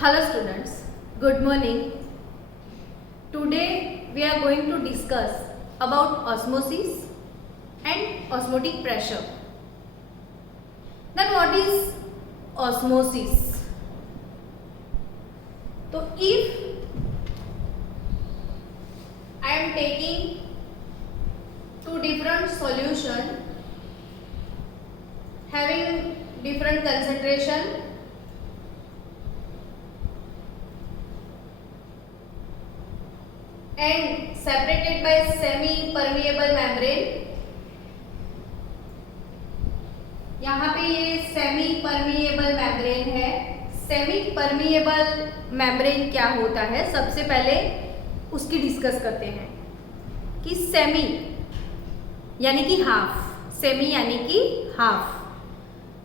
Hello students, good morning. Today we are going to discuss about osmosis and osmotic pressure. Then what is osmosis? So if I am taking two different solution having different concentration and separated by semi-permeable membrane. यहाँ पे ये semi permeable membrane है. Semi permeable membrane क्या होता है, सबसे पहले उसकी डिस्कस करते हैं कि सेमी यानी कि हाफ, सेमी यानी कि हाफ.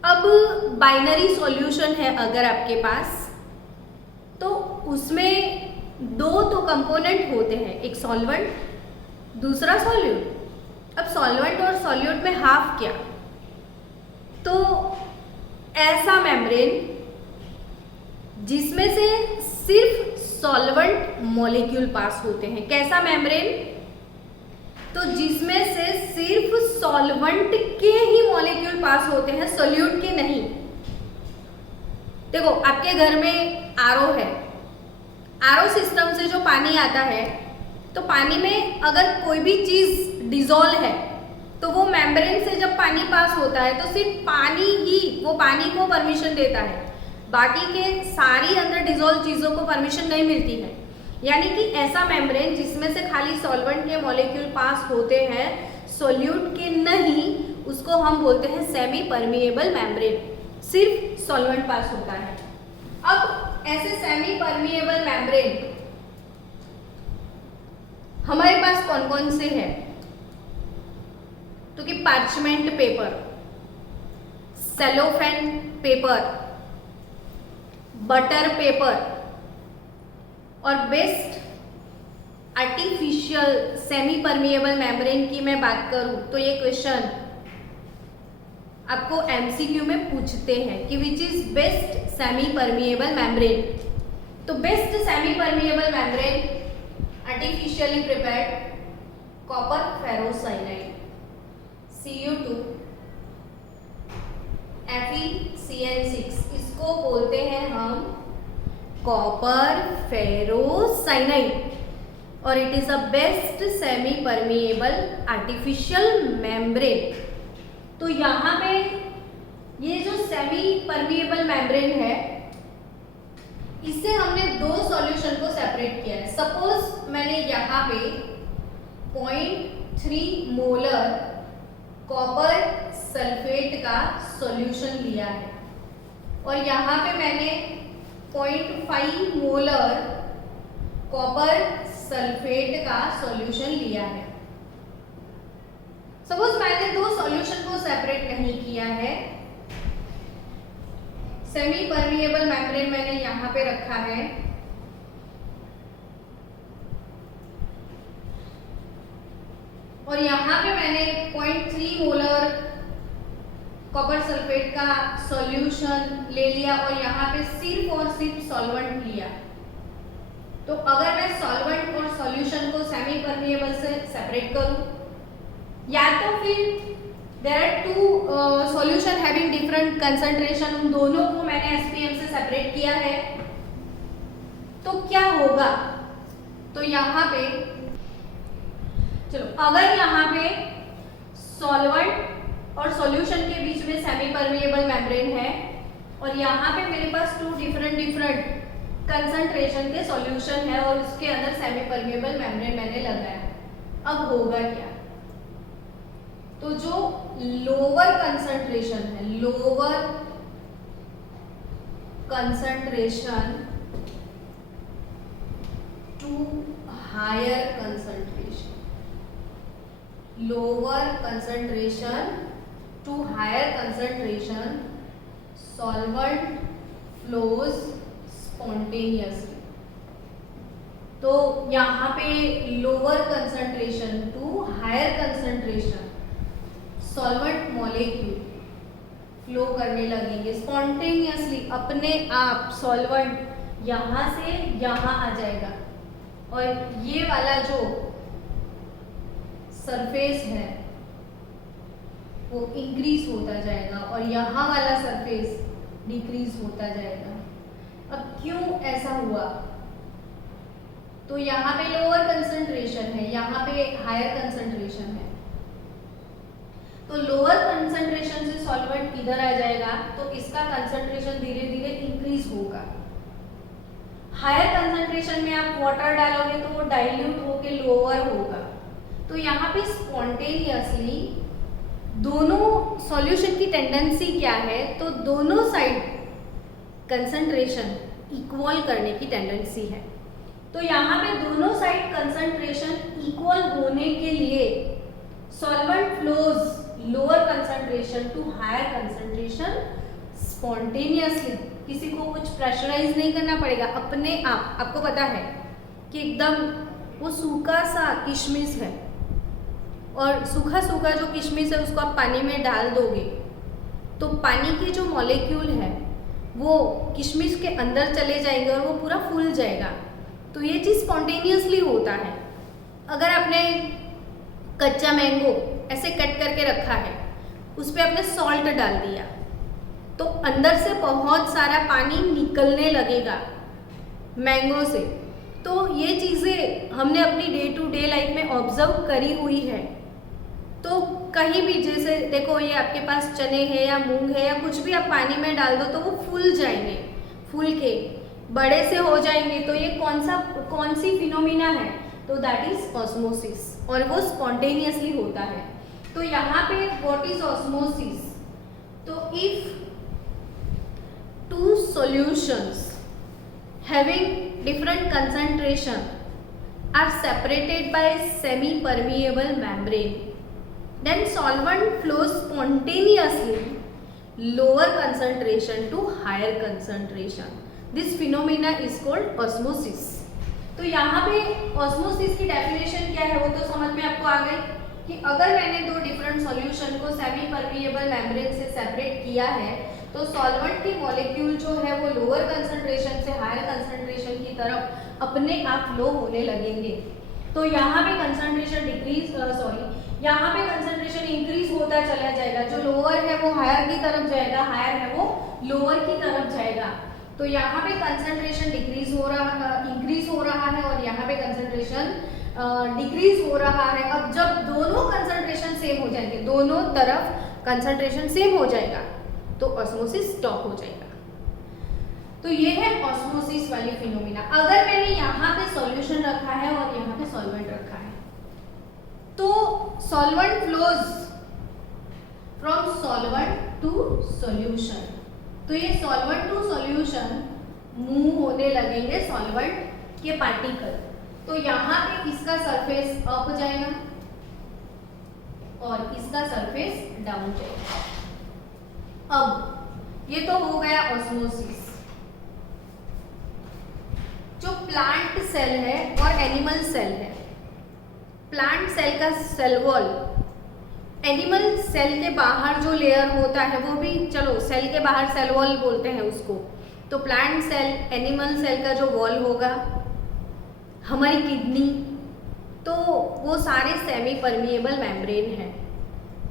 अब बाइनरी सॉल्यूशन है अगर आपके पास, तो उसमें दो तो कंपोनेंट होते हैं, एक सॉल्वेंट दूसरा सॉल्यूट. अब सॉल्वेंट और सॉल्यूट में हाफ क्या, तो ऐसा मेम्ब्रेन जिसमें से सिर्फ सॉल्वेंट मॉलिक्यूल पास होते हैं. कैसा मेम्ब्रेन, तो जिसमें से सिर्फ सॉल्वेंट के ही मॉलिक्यूल पास होते हैं, सॉल्यूट के नहीं. देखो आपके घर में आरओ है, आरओ सिस्टम से जो पानी आता है, तो पानी में अगर कोई भी चीज डिजोल्व है तो वो मेम्ब्रेन से जब पानी पास होता है तो सिर्फ पानी ही वो पानी को परमिशन देता है, बाकी के सारी अंदर डिजोल्व चीजों को परमिशन नहीं मिलती है. यानी कि ऐसा मेम्ब्रेन जिसमें से खाली सॉल्वेंट के मॉलिक्यूल पास होते हैं, सॉल्यूट के नहीं, उसको हम बोलते हैं सेमी परमिएबल मेम्ब्रेन. सिर्फ सॉल्वेंट पास होता है. अब ऐसे सेमी परमिएबल मेम्ब्रेन हमारे पास कौन कौन से हैं, तो कि parchment paper, cellophane paper, butter paper और best artificial semi permeable membrane की मैं बात करूं तो ये क्वेश्चन आपको एमसीक्यू में पूछते हैं कि which is best semi permeable membrane. तो best semi permeable membrane artificially prepared copper ferrocyanide Cu2 FeCN6, इसको बोलते हैं हम कॉपर फेरोसाइनाइड और it is a best semi permeable artificial membrane. तो यहाँ पे ये जो सेमी परमिएबल मेम्ब्रेन है, इससे हमने दो सॉल्यूशन को सेपरेट किया है. सपोज मैंने यहाँ पे 0.3 मोलर कॉपर सल्फेट का सॉल्यूशन लिया है और यहाँ पे मैंने 0.5 मोलर कॉपर सल्फेट का सॉल्यूशन लिया है. सपोज मैंने दो सॉल्यूशन को सेपरेट नहीं किया है, सेमी परमिएबल मेम्ब्रेन मैंने यहाँ पे रखा है और यहाँ पे मैंने 0.3 मोलर कॉपर सल्फेट का सॉल्यूशन ले लिया और यहाँ पे सिर्फ और सिर्फ सॉल्वेंट लिया. तो अगर मैं सॉल्वेंट और सॉल्यूशन को सेमी परमिएबल से सेपरेट करूं, या तो फिर there are two solution having different concentration, उन दोनों को मैंने एसपीएम से सेपरेट किया है, तो क्या होगा, तो यहाँ पे चलो अगर यहाँ पे सॉल्वेंट और सॉल्यूशन के बीच में सेमी परमिएबल मेम्ब्रेन है और यहाँ पे मेरे पास टू डिफरेंट कंसंट्रेशन के सॉल्यूशन है और उसके अंदर सेमी परमिएबल मेम्ब्रेन मैंने लगाया, अब होगा क्या, तो जो लोअर कंसंट्रेशन है, lower concentration to higher concentration, lower concentration to higher concentration, solvent flows spontaneously. तो यहाँ पे lower concentration to higher concentration solvent molecule flow करने लगेंगे स्पॉन्टेनियसली, अपने आप सॉल्वेंट यहाँ से यहाँ आ जाएगा और ये वाला जो सरफेस है वो इंक्रीज होता जाएगा और यहाँ वाला सरफेस डिक्रीज होता जाएगा। अब क्यों ऐसा हुआ? तो यहाँ पे लोअर कंसंट्रेशन है, यहाँ पे हायर कंसंट्रेशन है। तो लोअर कंसंट्रेशन से सॉल्वेंट इधर आ जाएगा तो इसका कंसंट्रेशन धीरे धीरे इंक्रीज होगा। हायर कंसंट्रेशन में आप वाटर डालोगे तो वो डाइल्यूट होके लोअर होगा। तो यहाँ पे स्पॉन्टेनियसली दोनों सॉल्यूशन की टेंडेंसी क्या है? तो दोनों साइड कंसंट्रेशन इक्वल करने की टेंडेंसी है। तो यहाँ पे दोनों साइड कंसंट्रेशन इक्वल होने के लिए solvent flows lower concentration to higher concentration spontaneously. किसी को कुछ प्रेशराइज नहीं करना पड़ेगा, अपने आप। आपको पता है कि एकदम वो सूखा सा किशमिश है और सूखा सूखा जो किशमिश है उसको आप पानी में डाल दोगे तो पानी के जो मॉलिक्यूल है वो किशमिश के अंदर चले जाएंगे और वो पूरा फूल जाएगा। तो ये चीज़ स्पॉन्टेनियसली होता है। अगर आपने कच्चा मैंगो ऐसे कट करके रखा है, उस पर आपने सॉल्ट डाल दिया तो अंदर से बहुत सारा पानी निकलने लगेगा मैंगो से। तो ये चीज़ें हमने अपनी डे टू डे लाइफ में ऑब्जर्व करी हुई है। तो कहीं भी जैसे देखो ये आपके पास चने है या मूंग है या कुछ भी आप पानी में डाल दो तो वो फूल जाएंगे, फूल के बड़े से हो जाएंगे। तो ये कौन सी फिनोमिना है? तो दैट इज ऑस्मोसिस और वो स्पॉन्टेनियसली होता है। तो यहाँ पे व्हाट इज ऑस्मोसिस? तो if two solutions having different concentration are separated by semi-permeable membrane, then solvent flows spontaneously lower concentration to higher concentration. This phenomena is called osmosis. तो यहाँ पे ऑस्मोसिस की डेफिनेशन क्या है वो तो समझ में आपको आ गई कि अगर मैंने दो डिफरेंट सॉल्यूशन को सेमी परमिएबल मेम्ब्रेन से सेपरेट किया है तो सॉल्वेंट की मॉलिक्यूल जो है वो लोअर कंसंट्रेशन से हायर कंसंट्रेशन की तरफ अपने आप फ्लो होने लगेंगे। तो यहाँ पे कंसंट्रेशन यहाँ पे कंसंट्रेशन इंक्रीज होता चला जाएगा। जो लोअर है वो हायर की तरफ जाएगा, हायर है वो लोअर की तरफ जाएगा। तो यहाँ पे कंसंट्रेशन इंक्रीज हो रहा है और यहाँ पे कंसंट्रेशन डिक्रीज हो रहा है। अब जब दोनों कंसंट्रेशन सेम हो जाएंगे, दोनों तरफ कंसंट्रेशन सेम हो जाएगा तो ऑस्मोसिस स्टॉप हो जाएगा। तो ये है ऑस्मोसिस वाली फिनोमिना। अगर मैंने यहाँ पे सॉल्यूशन रखा है और यहाँ पे सॉल्वेंट रखा है तो solvent flows from solvent to solution. तो ये सॉल्वेंट टू सॉल्यूशन मूव होने लगेंगे सॉल्वेंट के पार्टिकल। तो यहाँ पे इसका सरफेस अप जाएगा और इसका सरफेस डाउन जाएगा। अब ये तो हो गया ऑस्मोसिस। जो प्लांट सेल है और एनिमल सेल है, प्लांट सेल का सेल वॉल, एनिमल सेल के बाहर जो लेयर होता है वो भी चलो सेल के बाहर सेल वॉल बोलते हैं उसको। तो प्लांट सेल, एनिमल सेल का जो वॉल होगा, हमारी किडनी, तो वो सारे सेमी परमिएबल मेम्ब्रेन है,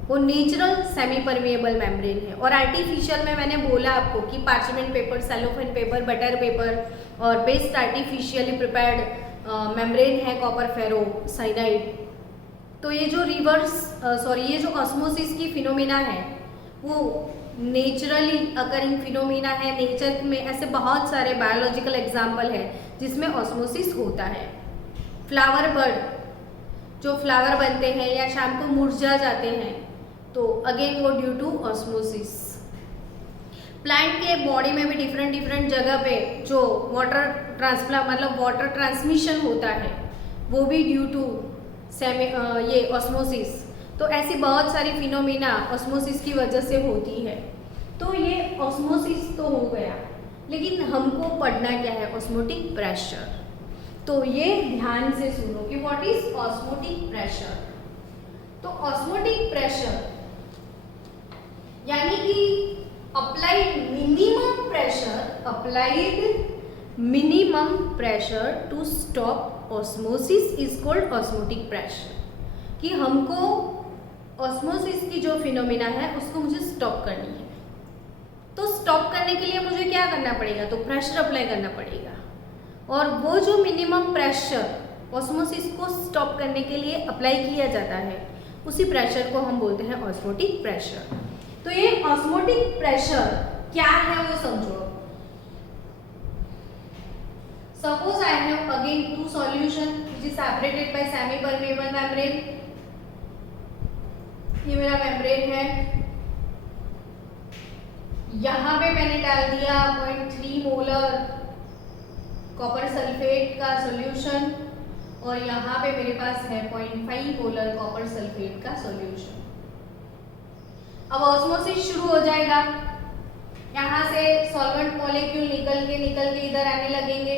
वो नेचुरल सेमी परमिएबल मेम्ब्रेन है। और आर्टिफिशियल में मैंने बोला आपको कि parchment paper, cellophane paper, butter paper और बेस्ट आर्टिफिशियली प्रिपेयर्ड मेम्ब्रेन है कॉपर फेरो साइनाइड। तो ये जो ये जो ऑस्मोसिस की फिनोमिना है वो नेचुरली अकरिंग फिनोमिना है। नेचर में ऐसे बहुत सारे बायोलॉजिकल एग्जाम्पल है जिसमें ऑस्मोसिस होता है। फ्लावर बर्ड जो फ्लावर बनते हैं या शाम को मुरझा जाते हैं तो अगेन वो ड्यू टू ऑस्मोसिस। प्लांट के बॉडी में भी डिफरेंट जगह पे जो वाटर ट्रांसमिशन होता है वो भी ड्यू टू ये ऑस्मोसिस। तो ऐसी बहुत सारी फिनोमिना ऑस्मोसिस की वजह से होती है। तो ये ऑस्मोसिस तो हो गया, लेकिन हमको पढ़ना क्या है? Osmotic pressure. तो ये ध्यान से सुनो कि व्हाट इज ऑस्मोटिक प्रेशर। तो ऑस्मोटिक प्रेशर यानी कि applied minimum pressure to stop osmosis is called osmotic pressure, कि हमको ऑस्मोसिस की जो फिनोमिना है उसको मुझे स्टॉप करनी है। तो स्टॉप करने के लिए मुझे क्या करना पड़ेगा, तो प्रेशर अप्लाई करना पड़ेगा, और वो जो मिनिमम प्रेशर ऑस्मोसिस को स्टॉप करने के लिए अप्लाई किया जाता है उसी प्रेशर को हम बोलते हैं ऑस्मोटिक प्रेशर। तो ये ऑस्मोटिक प्रेशर क्या है वो समझो। Suppose I have again two solution which is separated by semi permeable membrane. ये मेरा मेम्ब्रेन है, यहां पे मैंने डाल दिया 0.3 मोलर कॉपर सल्फेट का सॉल्यूशन, और यहाँ पे मेरे पास है 0.5 मोलर कॉपर सल्फेट का सॉल्यूशन। अब ऑस्मोसिस शुरू हो जाएगा, यहाँ से सॉल्वेंट मॉलिक्यूल निकल के इधर आने लगेंगे।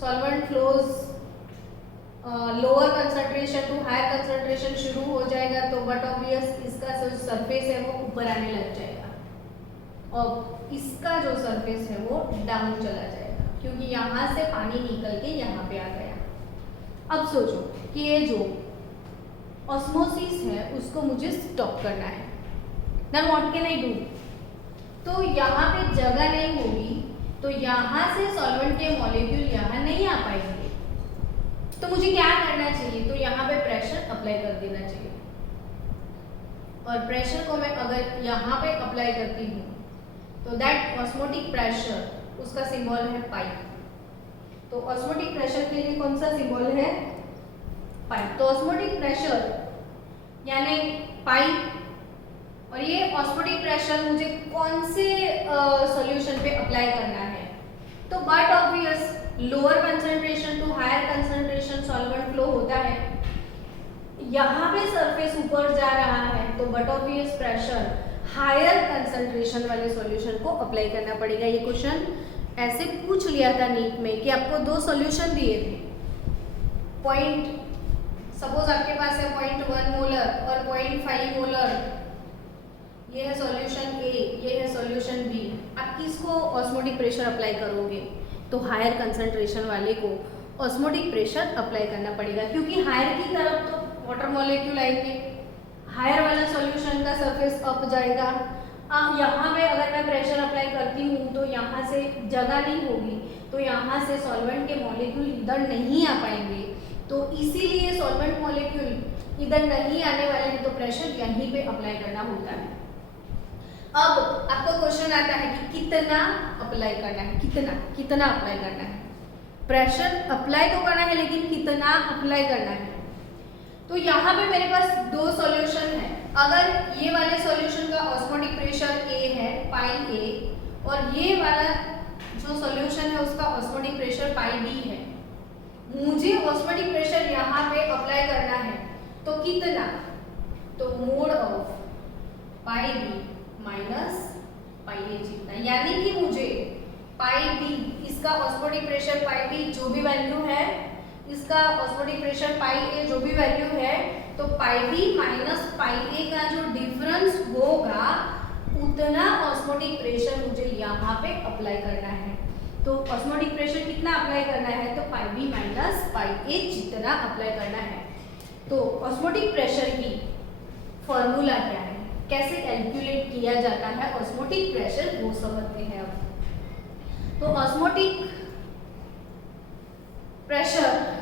Solvent flows lower concentration to higher concentration शुरू हो जाएगा, तो बट ऑब्वियस इसका जो सरफेस है वो ऊपर आने लग जाएगा और इसका जो सरफेस है वो डाउन चला जाएगा, क्योंकि यहाँ से पानी निकल के यहाँ पे आ गया। अब सोचो कि ये जो ऑस्मोसिस है उसको मुझे स्टॉप करना है। Now what can I do? तो यहाँ पे जगह नहीं होगी, तो यहाँ से सॉल्वेंट के मॉलिक्यूल यहाँ नहीं आ पाएंगे, तो मुझे क्या करना चाहिए, तो यहाँ पे प्रेशर अप्लाई कर देना चाहिए। और प्रेशर को मैं अगर यहाँ पे अप्लाई करती हूँ तो दैट ऑस्मोटिक प्रेशर, उसका सिंबल है पाई। तो ऑस्मोटिक प्रेशर के लिए कौन सा सिंबल है, पाई। तो ऑस्मोटिक प्रेशर यानी पाई, और ये ऑस्मोटिक प्रेशर मुझे कौन से सॉल्यूशन पे अप्लाई करना है, तो but obvious lower concentration to higher concentration solvent flow होता है, यहाँ पे सरफेस ऊपर जा रहा है, तो but obvious pressure higher concentration वाले सॉल्यूशन को अप्लाई करना पड़ेगा। ये क्वेश्चन ऐसे पूछ लिया था नीट में कि आपको दो सॉल्यूशन दिए थे, सपोज आपके पास है 0.1 मोलर और 0.5 मोलर, ये है सॉल्यूशन ए, ये है सॉल्यूशन बी। आप किसको ऑस्मोटिक प्रेशर अप्लाई करोगे, तो हायर कंसंट्रेशन वाले को ऑस्मोटिक प्रेशर अप्लाई करना पड़ेगा, क्योंकि हायर की तरफ तो वाटर मॉलिक्यूल आएंगे, हायर वाला सॉल्यूशन का सरफेस अप जाएगा। यहाँ पे अगर मैं प्रेशर अप्लाई करती हूँ तो यहाँ से जगह नहीं होगी, तो यहाँ से सॉल्वेंट के मॉलिक्यूल इधर नहीं आ पाएंगे, तो इसीलिए सॉल्वेंट मॉलिक्यूल इधर नहीं आने वाले हैं, तो प्रेशर यहीं पे अप्लाई करना होता है। अब आपको क्वेश्चन आता है कि कितना अप्लाई करना है, कितना अप्लाई करना है। प्रेशर अप्लाई तो करना है, लेकिन कितना अप्लाई करना है। तो यहाँ पे मेरे पास दो सॉल्यूशन है। अगर ये वाले सॉल्यूशन का ऑस्मोटिक प्रेशर ए है, पाई ए, और ये वाला जो सॉल्यूशन है उसका ऑस्मोटिक प्रेशर पाई बी है, मुझे ऑस्मोटिक प्रेशर यहाँ पे अप्लाई करना है, तो कितना, तो mod of pi B minus pi A जितना, यानी कि मुझे पाई बी, इसका ऑस्मोटिक प्रेशर पाई बी जो भी वैल्यू है, इसका ऑस्मोटिक प्रेशर पाई ए जो भी वैल्यू है, तो पाई बी माइनस पाई ए का जो डिफरेंस होगा उतना ऑस्मोटिक प्रेशर मुझे यहाँ पे अप्लाई करना है। तो ऑस्मोटिक प्रेशर कितना अप्लाई करना है, तो पाई बी माइनस पाई ए जितना अप्लाई करना है। तो ऑस्मोटिक प्रेशर की फॉर्मूला क्या है, कैसे कैलकुलेट किया जाता है ऑस्मोटिक प्रेशर, वो समझते हैं अब। तो ऑस्मोटिक प्रेशर,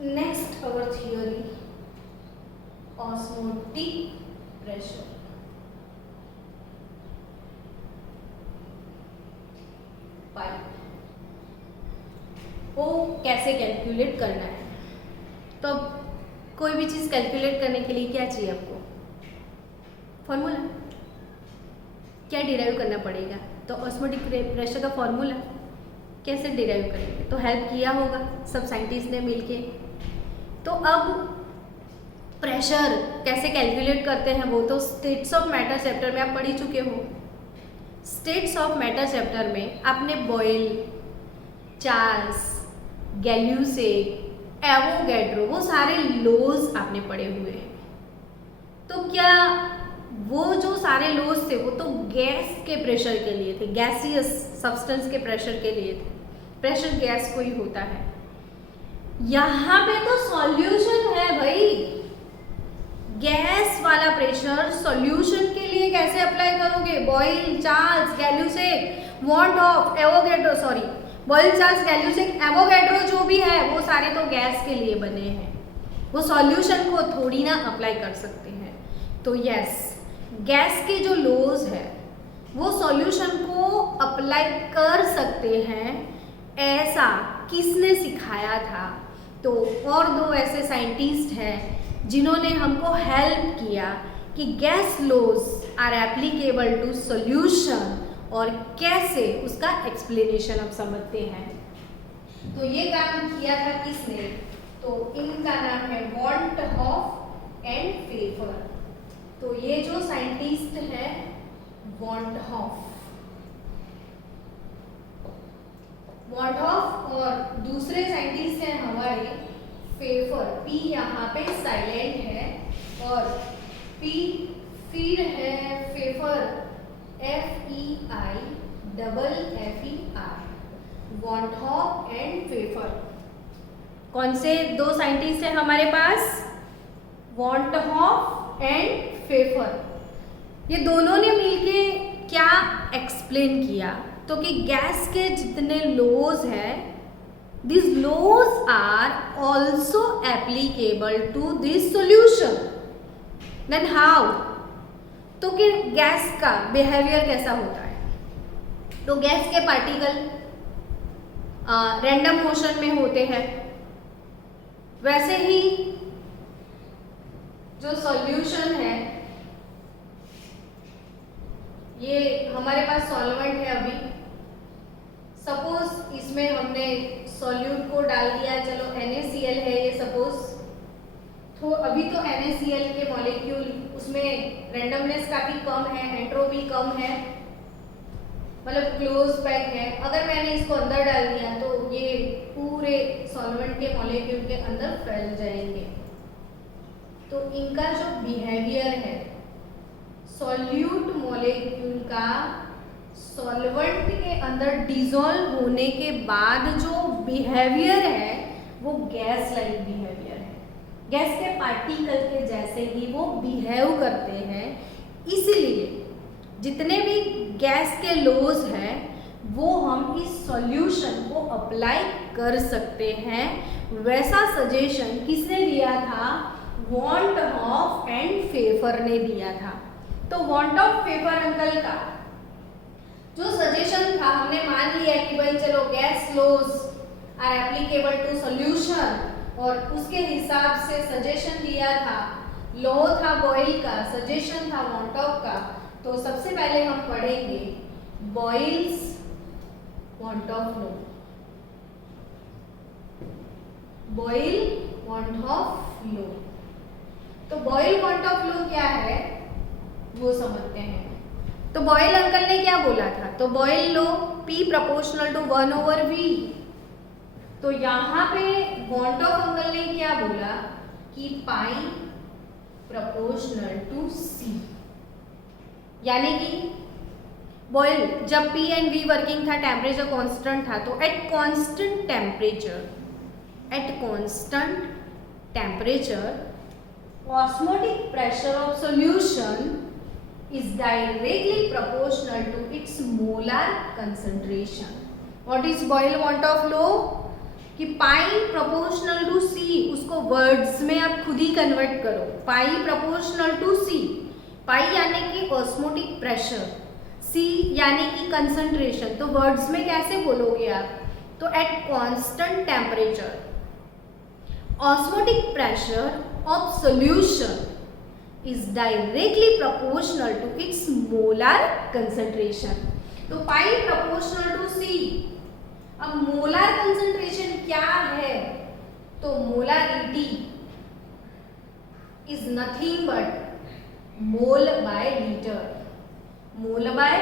नेक्स्ट अवर थियोरी, ऑस्मोटिक प्रेशर। पाइप वो कैसे कैलकुलेट करना है, तो कोई भी चीज़ कैलकुलेट करने के लिए क्या चाहिए आपको, फॉर्मूला, क्या डिराइव करना पड़ेगा, तो ऑस्मोटिक प्रेशर का फॉर्मूला कैसे डिराइव करेंगे, तो हेल्प किया होगा सब साइंटिस्ट ने मिलके। तो अब प्रेशर कैसे कैलकुलेट करते हैं, वो तो स्टेट्स ऑफ मैटर चैप्टर में आप पढ़ ही चुके हो। स्टेट्स ऑफ मैटर चैप्टर में आपने बॉयल, चार्ल्स, गैल्यूसेक, एवोगैड्रो, वो सारे लॉज आपने पढ़े हुए हैं। तो क्या वो जो सारे लॉज थे वो तो गैस के प्रेशर के लिए थे, गैसियस सब्सटेंस के प्रेशर के लिए थे, प्रेशर गैस को ही होता है। यहाँ पे तो सॉल्यूशन है भाई, गैस वाला प्रेशर सॉल्यूशन के लिए कैसे अप्लाई करोगे? Boyle, Charles, Gay Lussac, van Hoff, Avogadro, sorry Boyle, Charles, Gay Lussac, Avogadro जो भी है वो सारे तो गैस के लिए बने हैं, वो सॉल्यूशन को थोड़ी ना अप्लाई कर सकते हैं। तो यस, गैस के जो लॉज है वो सॉल्यूशन को अप्लाई कर सकते हैं, ऐसा किसने सिखाया था? तो और दो ऐसे साइंटिस्ट हैं जिन्होंने हमको हेल्प किया कि gas laws are applicable to solution और कैसे उसका एक्सप्लेनेशन हम समझते हैं। तो ये काम किया था किसने? तो इनका नाम है वॉन हॉफ एंड फेफर। तो ये जो साइंटिस्ट है वॉन हॉफ और दूसरे साइंटिस्ट हैं हमारे फेफर, पी यहाँ पे साइलेंट है और पी फिर है Pfeffer, FEIFFER, van Hoff and Pfeffer. कौन से दो साइंटिस्ट हैं हमारे पास? Van Hoff and Pfeffer. ये दोनों ने मिलके क्या एक्सप्लेन किया? तो कि गैस के जितने लॉज हैं, this laws are also applicable to this solution. Then how? तो कि गैस का बिहेवियर कैसा होता है? तो गैस के पार्टिकल रैंडम मोशन में होते हैं, वैसे ही जो सॉल्यूशन है, ये हमारे पास सॉल्वेंट है अभी, सपोज इसमें हमने सॉल्यूट को डाल दिया, चलो NaCl है ये सपोज, तो अभी तो NaCl के मॉलिक्यूल उसमें रेंडमनेस काफी कम है, एंट्रोपी कम है, मतलब क्लोज पैक है। अगर मैंने इसको अंदर डाल दिया तो ये पूरे सॉल्वेंट के मॉलिक्यूल के अंदर फैल जाएंगे। तो इनका जो बिहेवियर है, सॉल्यूट मॉलिक्यूल का सॉल्वेंट के अंदर डिसॉल्व होने के बाद जो बिहेवियर है वो गैस लाइक बिहेवियर है, गैस के पार्टिकल के जैसे ही वो बिहेव करते हैं। इसलिए जितने भी गैस के लॉज हैं वो हम इस सॉल्यूशन को अप्लाई कर सकते हैं। वैसा सजेशन किसने दिया था? वॉन हॉफ एंड फेफर ने दिया था। तो वॉन हॉफ फेफर अंकल का जो सजेशन था, हमने मान लिया कि भाई चलो gas laws are applicable to solution, और उसके हिसाब से सजेशन दिया था, लॉ था बॉयल का, सजेशन था वॉन हॉफ का। तो सबसे पहले हम पढ़ेंगे Boyle's van Hoff law, Boyle van Hoff law. तो बॉयल वॉन हॉफ लॉ क्या है वो समझते हैं। तो बॉयल अंकल ने क्या बोला था? तो Boyle law P proportional to 1/V। तो यहाँ पे वॉन हॉफ अंकल ने क्या बोला कि पाई प्रोपोर्शनल टू C, यानी कि बॉयल जब P एंड V वर्किंग था, टेम्परेचर कांस्टेंट था, तो at constant temperature osmotic pressure of solution is directly proportional to its molar concentration. What is Boyle-Wantoff law? कि पाई प्रोपोर्शनल टू C, उसको words में आप खुद ही कन्वर्ट करो। पाई प्रोपोर्शनल टू C, पाई यानी कि ऑस्मोटिक प्रेशर, C यानी कि कंसंट्रेशन, तो वर्ड्स में कैसे बोलोगे आप? तो at constant temperature osmotic pressure of solution is directly proportional to its molar concentration. तो पाई proportional to C। अब मोलर कंसंट्रेशन क्या है? तो molarity is nothing but mole by litre, mole by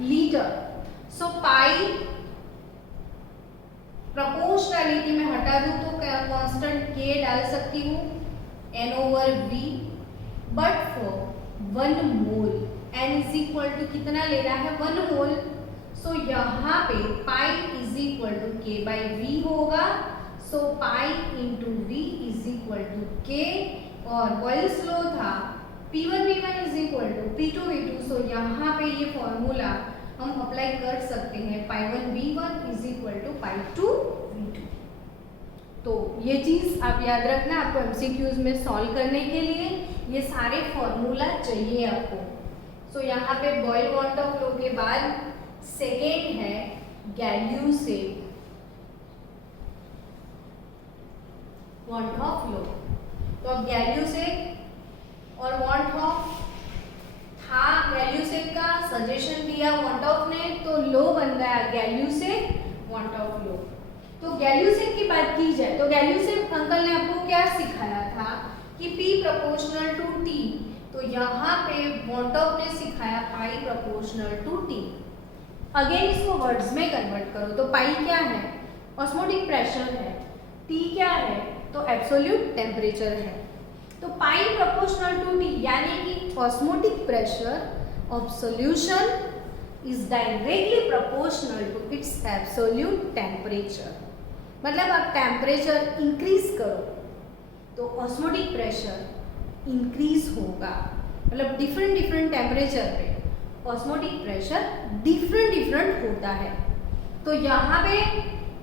litre. So pi proportionality में हटा दूं तो constant K डाल सकती हूँ, N/V, but for 1 mole. n is equal to कितना ले रहा है 1 मोल। सो यहाँ पे pi is equal to K by V होगा। So pi into V is equal to K, और बॉयल्स लॉ था P1 V1 is equal to P2 V2। सो यहाँ पे ये फॉर्मूला हम अप्लाई कर सकते हैं, pi 1 V1 is equal to pi 2 V2। तो ये चीज आप याद रखना, आपको एमसीक्यूज में सॉल्व करने के लिए ये सारे फॉर्मूला चाहिए आपको। सो यहाँ पे बॉयल वॉट ऑफ लॉ के बाद सेकेंड है गैल्यूसेक वॉट ऑफ लॉ। तो अब गैल्यूसेक और वॉट ऑफ था, गैल्यूसेक का सजेशन दिया वॉट ऑफ ने, तो लो बन गया गैल्यूसेक वॉट ऑफ लॉ। तो गैल्यूसेक की बात की जाए तो गैल्यूसेक अंकल ने आपको क्या सिखाया था कि P प्रोपोर्शनल टू T। तो यहाँ पे वॉट ऑफ ने सिखाया पाई प्रोपोर्शनल टू T। अगेन इसको वर्ड्स में कन्वर्ट करो तो पाई क्या है, ऑस्मोटिक प्रेशर है, T क्या है, तो एब्सोल्यूट टेम्परेचर है। तो पाई प्रोपोर्शनल टू T यानी कि osmotic pressure of solution is directly proportional to its absolute temperature. मतलब आप टेम्परेचर इंक्रीज करो तो ऑस्मोटिक प्रेशर इंक्रीज होगा। मतलब डिफरेंट टेम्परेचर पे ऑस्मोटिक प्रेशर डिफरेंट होता है। तो यहाँ पे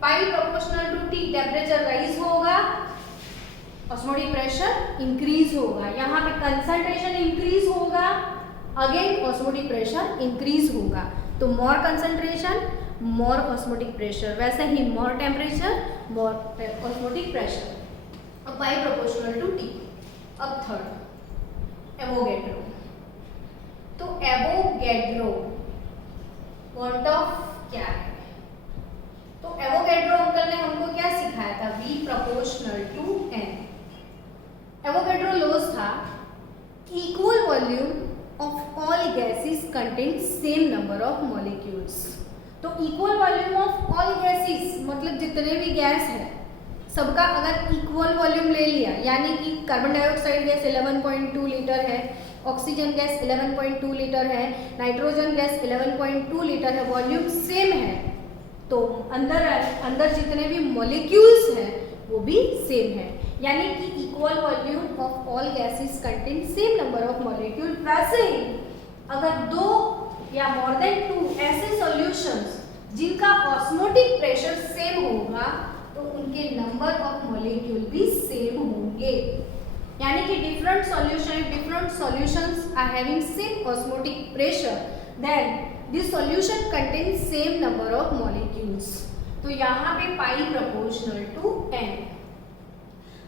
pi proportional to T temperature rise होगा, ऑस्मोटिक प्रेशर इंक्रीज होगा। यहाँ पे कंसंट्रेशन इंक्रीज होगा, अगेन ऑस्मोटिक प्रेशर इंक्रीज होगा। तो more concentration more osmotic pressure, वैसे ही more temperature more osmotic pressure. अब पाई प्रोपोर्शनल टू T। अब थर्ड एवोगैड्रो। तो एवोगैड्रो वॉट ऑफ क्या है, तो एवोगैड्रो अंकल ने हमको क्या सिखाया था, V proportional to N। Avogadro laws था equal volume of all gases contain same number of molecules. तो equal volume of all gases मतलब जितने भी गैस है सबका अगर इक्वल वॉल्यूम ले लिया, यानी कि कार्बन डाइऑक्साइड गैस 11.2 लीटर है, ऑक्सीजन गैस 11.2 लीटर है, नाइट्रोजन गैस 11.2 लीटर है, वॉल्यूम सेम है, तो अंदर जितने भी मॉलिक्यूल्स हैं वो भी सेम है। यानी कि equal volume of all gases contain same number of molecule. वैसे ही अगर 2 या मोर देन 2 ऐसे सॉल्यूशंस जिनका ऑस्मोटिक प्रेशर सेम होगा तो उनके नंबर ऑफ मॉलिक्यूल भी सेम होंगे। यानी कि different solutions are having same osmotic pressure, then this solution contain same number of molecules. तो यहाँ पे पाई प्रोपोर्शनल टू N।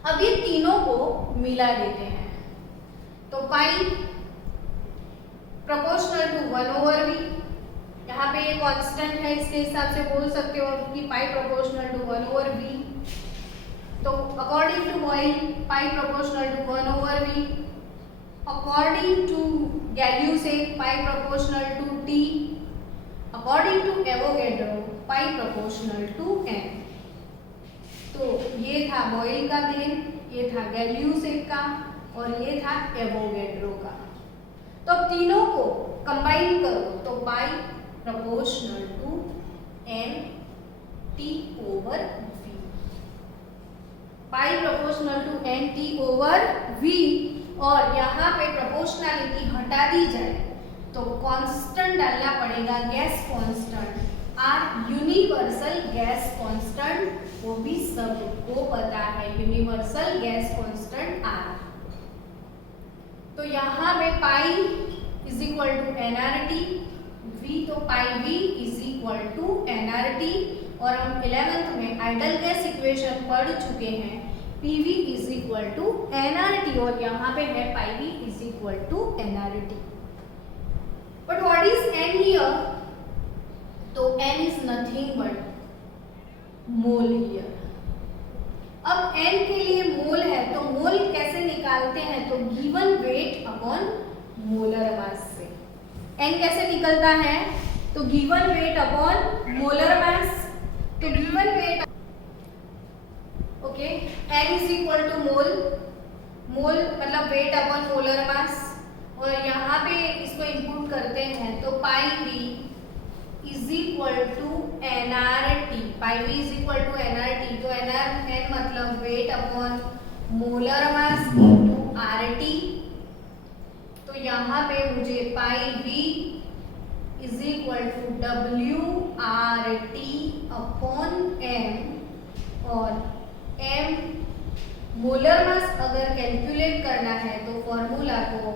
अब ये तीनों को मिला देते हैं तो पाई प्रोपोर्शनल टू 1/V। यहाँ पे ये कांस्टेंट है, इसके हिसाब से बोल सकते हो कि पाई प्रोपोर्शनल टू 1/V। तो according to Boyle pi proportional to 1/V, according to Gay Lussac pi proportional to T, according to Avogadro pi proportional to N। तो ये था बॉयल का गेन, ये था गैल्यूसेक का और ये था एवोगैड्रो का। तो अब तीनों को कंबाइन करो तो pi proportional to N T over V, pi proportional to N T over V। और यहाँ पे प्रोपोर्शनैलिटी हटा दी जाए तो कांस्टेंट डालना पड़ेगा, gas constant R, universal gas constant, वो भी सबको पता है, यूनिवर्सल गैस कांस्टेंट R। तो यहाँ पे pi is equal to nRT V, तो pi V is equal to nRT। और हम 11th में आइडल गैस इक्वेशन पढ़ चुके हैं, PV is equal to nRT, और यहाँ पे है pi V is equal to nRT। But what is n here, तो n is nothing but mole here. अब n के लिए मोल है तो मोल कैसे निकालते हैं, तो given weight upon molar mass से। n कैसे निकलता है, तो given weight upon molar mass. तो given weight n is equal to mole, mole मतलब वेट अपॉन मोलर मास। और यहाँ पे इसको इनपुट करते हैं तो pi V is equal to NRT, pi V is equal to NRT, तो NRN मतलब weight upon molar mass into RT। तो यहाँ पे मुझे pi V is equal to WRT upon M, और M मोलर मास अगर कैलकुलेट करना है तो फॉर्मूला को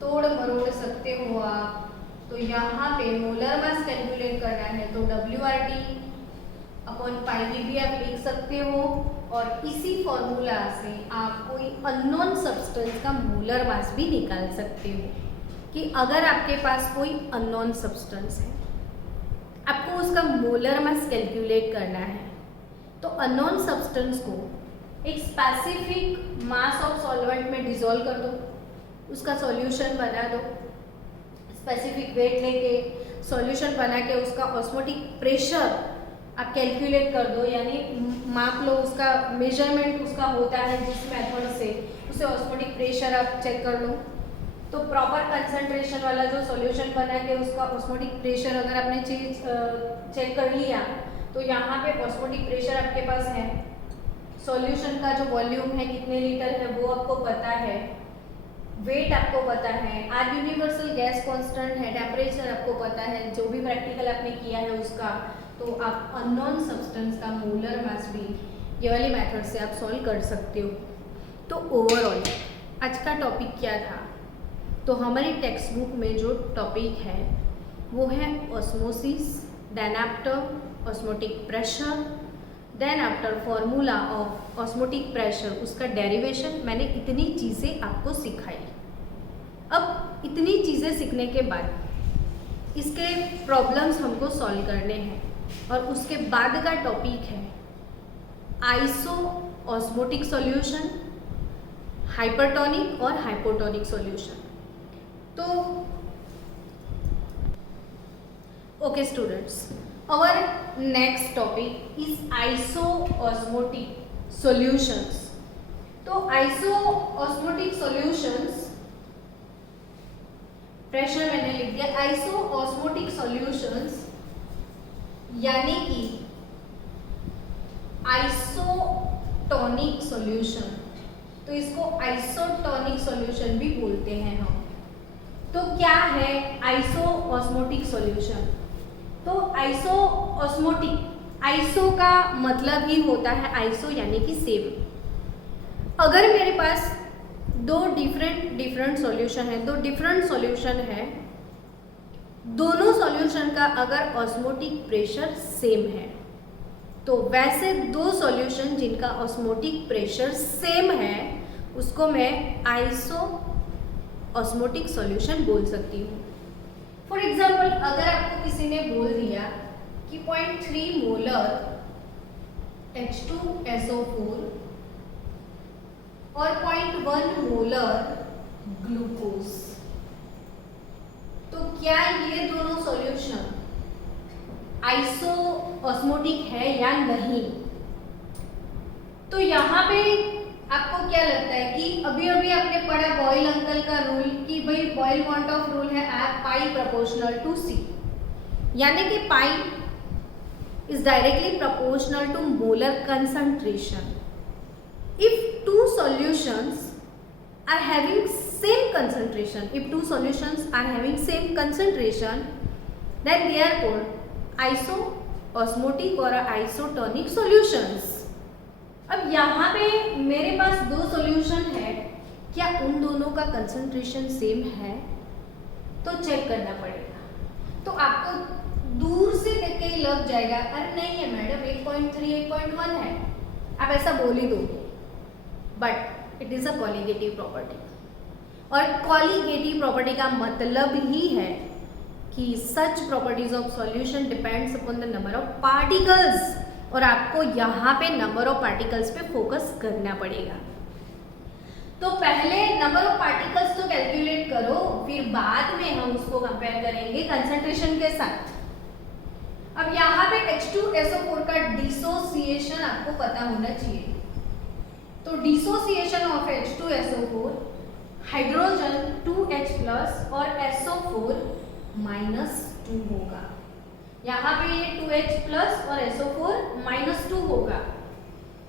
तोड़ मरोड़ सकते हो आप। तो यहाँ पे मोलर मास कैलकुलेट करना है तो WRT अपॉन पाई वी भी आप लिख सकते हो, और इसी फॉर्मूला से आप कोई अननोन सब्सटेंस का मोलर मास भी निकाल सकते हो। कि अगर आपके पास कोई अननोन सब्सटेंस है, आपको उसका मोलर मास कैलकुलेट करना है, तो अननोन सब्सटेंस को एक स्पेसिफिक मास ऑफ सॉल्वेंट में डिसॉल्व कर दो, उसका सॉल्यूशन बना दो, स्पेसिफिक वेट लेके सॉल्यूशन बना के उसका ऑस्मोटिक प्रेशर आप कैलकुलेट कर दो, यानी माप लो, उसका मेजरमेंट उसका होता है जिस मेथड से, उसे ऑस्मोटिक प्रेशर आप चेक कर लो। तो प्रॉपर कंसंट्रेशन वाला जो सॉल्यूशन बना के उसका ऑस्मोटिक प्रेशर अगर आपने चेक कर लिया, तो यहाँ पे ऑस्मोटिक प्रेशर आपके पास है, सॉल्यूशन का जो वॉल्यूम है कितने लीटर है वो आपको पता है, वेट आपको पता है, आर यूनिवर्सल गैस कांस्टेंट है, टेम्परेचर आपको पता है, जो भी प्रैक्टिकल आपने किया है उसका, तो आप अननोन सब्सटेंस का मोलर मास भी ये वाली मेथड से आप सॉल्व कर सकते हो। तो ओवरऑल आज का टॉपिक क्या था, तो हमारी टेक्स्ट बुक में जो टॉपिक है वो है osmosis, then after osmotic pressure, then after formula of osmotic pressure, उसका डेरिवेशन। मैंने इतनी चीज़ें आपको सिखाई। अब इतनी चीज़ें सीखने के बाद इसके प्रॉब्लम्स हमको सॉल्व करने हैं, और उसके बाद का टॉपिक है आइसो ऑस्मोटिक सॉल्यूशन, हाइपरटोनिक और हाइपोटोनिक सॉल्यूशन। तो okay students, our next topic is isoosmotic solutions। तो isoosmotic solutions, प्रेशर मैंने लिख दिया, isoosmotic solutions यानी कि आइसोटोनिक सॉल्यूशन, तो इसको आइसोटोनिक सॉल्यूशन भी बोलते हैं हम। तो क्या है आइसोosmotic सॉल्यूशन? तो आइसो ऑस्मोटिक, आइसो का मतलब ही होता है आइसो यानी कि सेम। अगर मेरे पास दो डिफरेंट सॉल्यूशन है, दो डिफरेंट सॉल्यूशन है, दोनों सॉल्यूशन का अगर ऑस्मोटिक प्रेशर सेम है, तो वैसे दो सॉल्यूशन जिनका ऑस्मोटिक प्रेशर सेम है उसको मैं आइसो ऑस्मोटिक सॉल्यूशन बोल सकती हूँ। फॉर एग्जाम्पल, अगर आपको किसी ने बोल दिया कि 0.3 मोलर H2SO4 और 0.1 मोलर ग्लूकोज, तो क्या ये दोनों सॉल्यूशन आइसो ऑस्मोटिक है या नहीं? तो यहाँ पे आपको क्या लगता है कि अभी अभी आपने पढ़ा बॉयल अंकल का रूल कि भाई बॉयल क्वांट ऑफ रूल है पाई प्रोपोर्शनल टू सी, यानी कि pi is directly proportional to molar concentration. If two solutions are having same concentration, if two solutions are having same concentration, then they are called isoosmotic or isotonic solutions। अब यहाँ पे मेरे पास दो solution है, क्या उन दोनों का कंसंट्रेशन सेम है? तो चेक करना पड़ेगा। तो आपको दूर से देख के ही लग जाएगा अरे नहीं है मैडम 8.3 8.1 है, आप ऐसा बोल ही दोगे, but it is a colligative property. और कॉलिगेटिव प्रॉपर्टी का मतलब ही है कि such properties of solution depends upon the number of particles, और आपको यहाँ पे नंबर ऑफ पार्टिकल्स पे फोकस करना पड़ेगा। तो पहले नंबर ऑफ पार्टिकल्स तो कैलकुलेट करो, फिर बाद में हम उसको कंपेयर करेंगे कंसंट्रेशन के साथ। अब यहाँ पे H2SO4 का डिसोसिएशन आपको पता होना चाहिए। तो dissociation of H2SO4 hydrogen 2H+ और SO4 -2 होगा। यहाँ पे ये 2H+ और SO4 -2 होगा,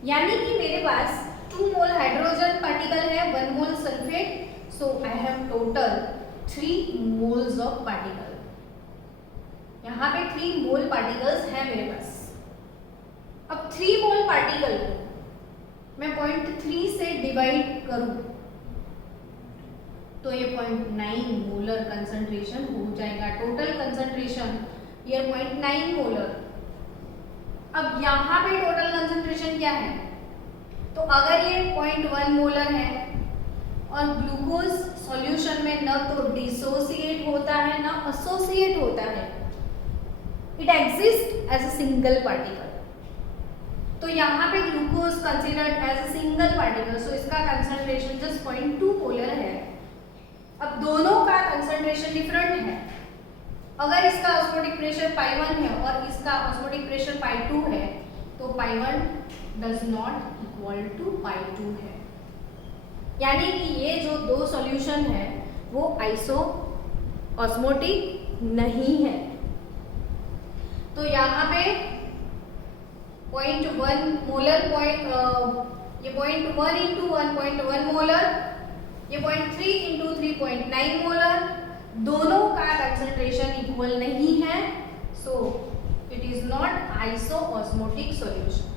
यानी कि मेरे पास 2 मोल हाइड्रोजन पार्टिकल है, 1 mole sulphate, so I have total 3 moles of particle. यहाँ पे 3 मोल पार्टिकल्स हैं मेरे पास। अब 3 मोल पार्टिकल को मैं 0.3 से डिवाइड करूं तो ये 0.9 मोलर कंसंट्रेशन हो जाएगा। टोटल कंसंट्रेशन ये 0.9 मोलर। अब यहाँ पे टोटल कंसंट्रेशन क्या है, तो अगर ये 0.1 मोलर है और ग्लूकोज सॉल्यूशन में न तो डिसोसिएट होता है ना एसोसिएट होता है, it exist as a single particle. तो यहाँ पे glucose considered as a single particle, so इसका कंसंट्रेशन जस्ट 0.2 मोलर है। अब दोनों का कंसंट्रेशन डिफरेंट है। अगर इसका ऑस्मोटिक प्रेशर π1 है और इसका ऑस्मोटिक प्रेशर π2 है, तो π1 डज नॉट इक्वल टू π2 है, यानी कि ये जो दो सॉल्यूशन है वो आइसो ऑस्मोटिक नहीं है। तो यहाँ पे 0.1 मोलर ये 0.1 इंटू 1.1 मोलर, ये 0.3 इंटू 3.9 मोलर, दोनों का कंसंट्रेशन इक्वल नहीं है, so it is not iso-osmotic solution.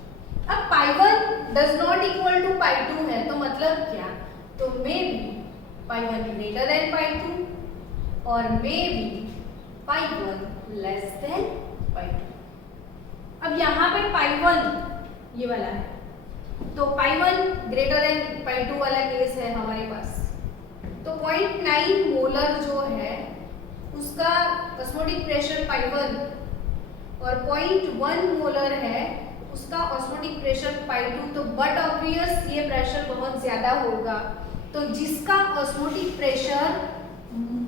अब π1 डज नॉट इक्वल टू π2 है, तो मतलब क्या, तो मे बी π1 ग्रेटर देन π2 और मे बी π1 लेस देन π2। अब यहाँ पे π1 ये वाला है, तो π1 ग्रेटर देन π2 वाला केस है हमारे पास। तो 0.9 मोलर जो है उसका ऑस्मोटिक प्रेशर π1 और 0.1 मोलर है उसका ऑस्मोटिक प्रेशर π2, तो बट ऑब्वियस ये प्रेशर बहुत ज्यादा होगा। तो जिसका ऑस्मोटिक प्रेशर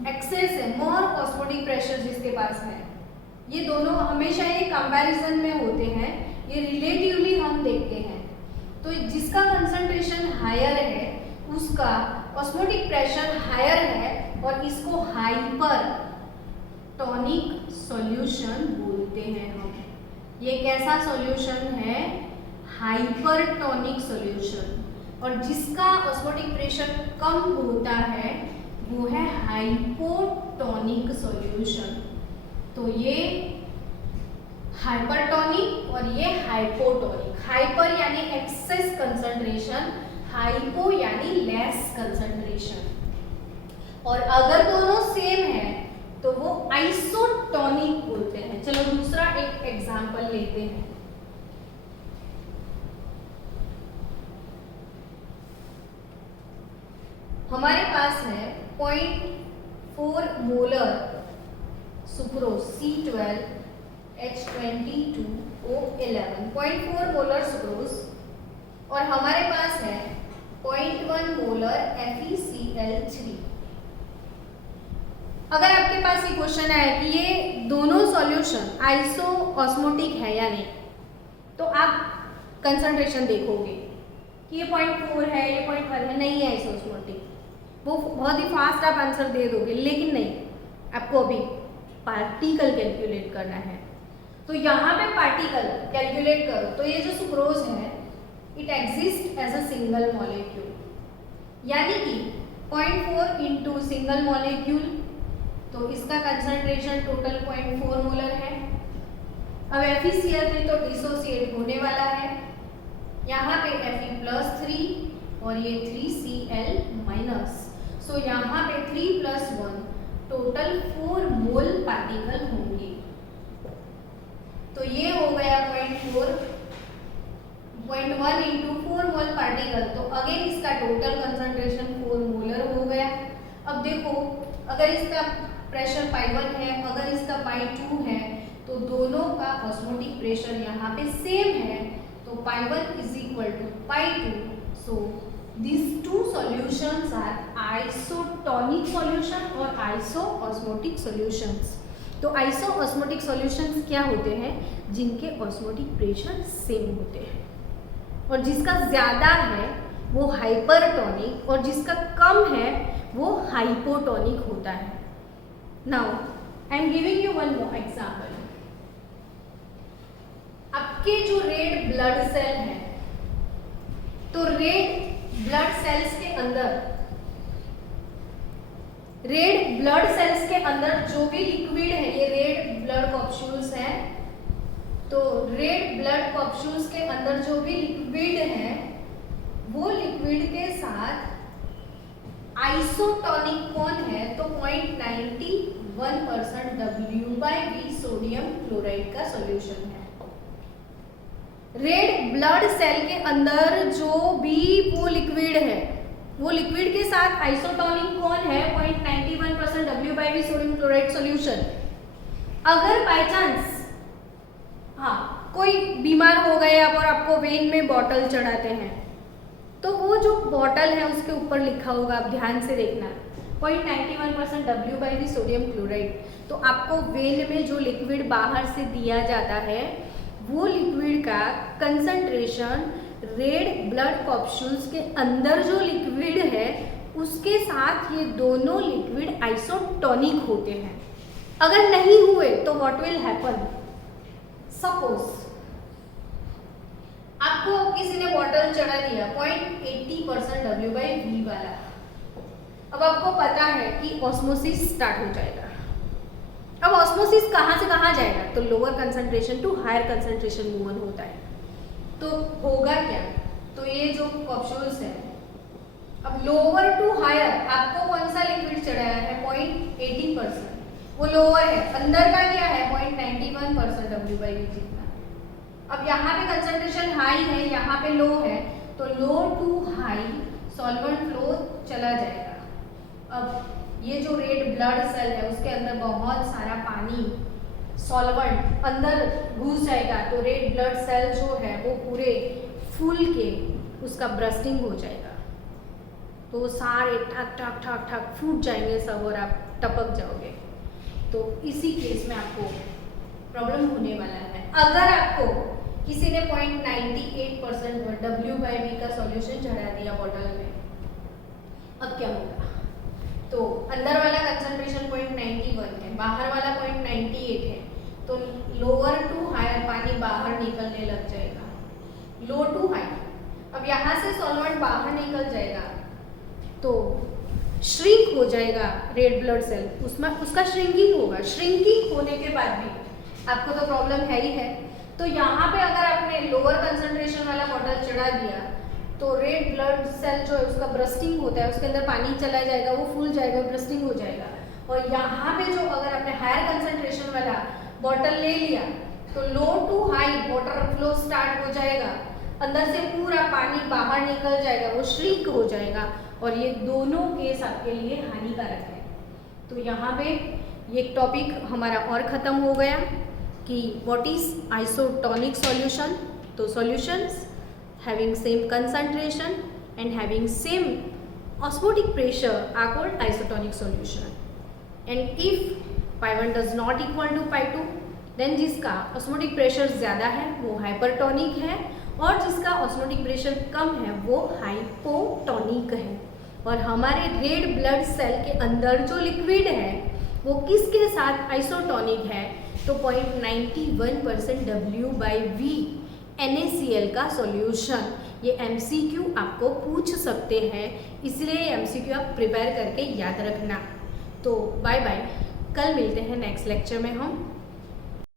एक्सेस है, मोर ऑस्मोटिक प्रेशर जिसके पास है, ये दोनों हमेशा ये कंपैरिजन में होते हैं, ये रिलेटिवली हम देखते हैं। तो जिसका कंसंट्रेशन हायर है उसका ऑस्मोटिक प्रेशर हायर है और इसको हाइपर टॉनिक सॉल्यूशन बोलते हैं हम। ये कैसा सॉल्यूशन है, हाइपरटोनिक सॉल्यूशन। और जिसका ऑस्मोटिक प्रेशर कम होता है वो है हाइपोटोनिक सॉल्यूशन। तो ये हाइपरटोनिक और ये हाइपोटोनिक। हाइपर यानी एक्सेस कंसंट्रेशन, हाइपो यानी लेस कंसंट्रेशन। और अगर दोनों सेम है तो वो आइसोटोनिक बोलते हैं। चलो दूसरा एक एग्जांपल लेते हैं। हमारे पास है 0.4 molar sucrose C12H22O11, 0.4 molar sucrose, और हमारे पास है 0.1 मोलर FeCl3। अगर आपके पास ये क्वेश्चन है कि ये दोनों सॉल्यूशन आइसो ऑस्मोटिक है या नहीं, तो आप कंसंट्रेशन देखोगे कि ये 0.4 है, ये 0.1 है, नहीं है आइसो ऑस्मोटिक, वो बहुत ही फास्ट आप आंसर दे दोगे। लेकिन नहीं, आपको अभी पार्टिकल कैलकुलेट करना है। तो यहाँ पे पार्टिकल कैलकुलेट करो, तो ये जो सुक्रोज है it exist as a single molecule, यानी कि 0.4 इंटू सिंगल मॉलिक्यूल, तो इसका कंसंट्रेशन टोटल 0.4 मोलर है। अब FeCl3 तो डिसोसिएट होने वाला है, यहाँ पे Fe+3 और ये 3Cl-, सो यहाँ पे 3 + 1 टोटल 4 मोल पार्टिकल होंगे। तो ये हो गया 0.1 इंटू 4 मोल पार्टिकल, तो अगेन इसका टोटल कंसंट्रेशन 4 मोलर हो गया। अब देखो, अगर इसका प्रेशर π1 है, अगर इसका π2 है, तो दोनों का ऑस्मोटिक प्रेशर यहाँ पे सेम है, तो π1 = π2, सो these two solutions are isotonic solution और isoosmotic solutions। तो isoosmotic solutions क्या होते हैं, जिनके ऑस्मोटिक प्रेशर सेम होते हैं, और जिसका ज्यादा है वो हाइपरटोनिक, और जिसका कम है वो हाइपोटोनिक होता है। Now I am giving you one more example. आपके जो रेड ब्लड सेल है, तो रेड ब्लड सेल्स के अंदर जो भी लिक्विड है, ये रेड ब्लड कॉप्सूल्स है, तो रेड ब्लड कॉप्सूल्स के अंदर जो भी लिक्विड है वो लिक्विड के साथ आइसोटोनिक कौन है, तो 0.91% W/V सोडियम क्लोराइड का सॉल्यूशन है। रेड ब्लड सेल के अंदर जो भी वो लिक्विड है, वो लिक्विड के साथ आइसोटोनिक कौन है, 0.91% W/V सोडियम क्लोराइड सॉल्यूशन। अगर बाय चांस कोई बीमार हो गए आप और आपको वेन में बॉटल चढ़ाते हैं, तो वो जो बॉटल है उसके ऊपर लिखा होगा, आप ध्यान से देखना, 0.91% W/V सोडियम क्लोराइड। तो आपको वेन में जो लिक्विड बाहर से दिया जाता है, वो लिक्विड का कंसंट्रेशन रेड ब्लड कॉप्सूल्स के अंदर जो लिक्विड है उसके साथ ये दोनों लिक्विड आइसोटोनिक होते हैं। अगर नहीं हुए तो व्हाट विल हैपन, सपोज आपको किसी ने बॉटल चढ़ा दिया 0.80% W/V वाला। अब आपको पता है कि ऑस्मोसिस स्टार्ट हो जाएगा। अब ऑस्मोसिस कहाँ से कहाँ जाएगा, तो lower concentration to higher concentration movement होता है। तो होगा क्या, तो ये जो कॉप्सूल्स है, अब लोअर टू हायर आपको कौन सा लिक्विड चढ़ाया है, 0.80%, वो लोअर है, अंदर का क्या है 0.91% W/V जितना। अब यहाँ पे कंसंट्रेशन हाई है, यहाँ पे लो है, तो low to high solvent flow चला जाएगा। अब ये जो रेड ब्लड सेल है उसके अंदर बहुत सारा पानी सॉल्वेंट अंदर घुस जाएगा, तो रेड ब्लड सेल जो है वो पूरे फूल के उसका ब्रस्टिंग हो जाएगा, तो वो सारे ठक ठक ठक ठक फूट जाएंगे सब और आप टपक जाओगे। तो इसी केस में आपको प्रॉब्लम होने वाला है। अगर आपको किसी ने 0.98% W/V का सॉल्यूशन चढ़ा दिया बॉटल में, अब क्या होगा, तो अंदर वाला कंसंट्रेशन 0.91 है, बाहर वाला 0.98 है, तो लोअर टू हायर पानी बाहर निकलने लग जाएगा, लो टू हाई। अब यहाँ से सॉल्वेंट बाहर निकल जाएगा तो श्रिंक हो जाएगा रेड ब्लड सेल, उसमें उसका श्रिंकिंग होगा। श्रिंकिंग होने के बाद भी आपको तो प्रॉब्लम है ही है। तो यहाँ पे अगर आपने लोअर कंसंट्रेशन वाला बॉटल चढ़ा दिया तो रेड ब्लड सेल जो है उसका ब्रस्टिंग होता है, उसके अंदर पानी चला जाएगा, वो फूल जाएगा, ब्रस्टिंग हो जाएगा। और यहाँ पे जो अगर आपने हायर कंसंट्रेशन वाला बॉटल ले लिया तो low to high water flow start हो जाएगा, अंदर से पूरा पानी बाहर निकल जाएगा, वो श्रिंक हो जाएगा, और ये दोनों केस आपके लिए हानिकारक है। तो यहाँ पे ये टॉपिक हमारा और ख़त्म हो गया कि व्हाट इज आइसोटोनिक सॉल्यूशन। तो solutions having same concentration and having same osmotic pressure are called isotonic solution. And if pi1 does not equal to pi2, then जिसका osmotic pressure ज़्यादा है वो hypertonic है, और जिसका osmotic pressure कम है वो hypotonic है। और हमारे रेड ब्लड सेल के अंदर जो लिक्विड है वो किसके साथ आइसोटोनिक है, तो 0.91% W/V NaCl का सॉल्यूशन। ये MCQ आपको पूछ सकते हैं, इसलिए MCQ आप प्रिपेयर करके याद रखना। तो बाय बाय, कल मिलते हैं नेक्स्ट लेक्चर में हम।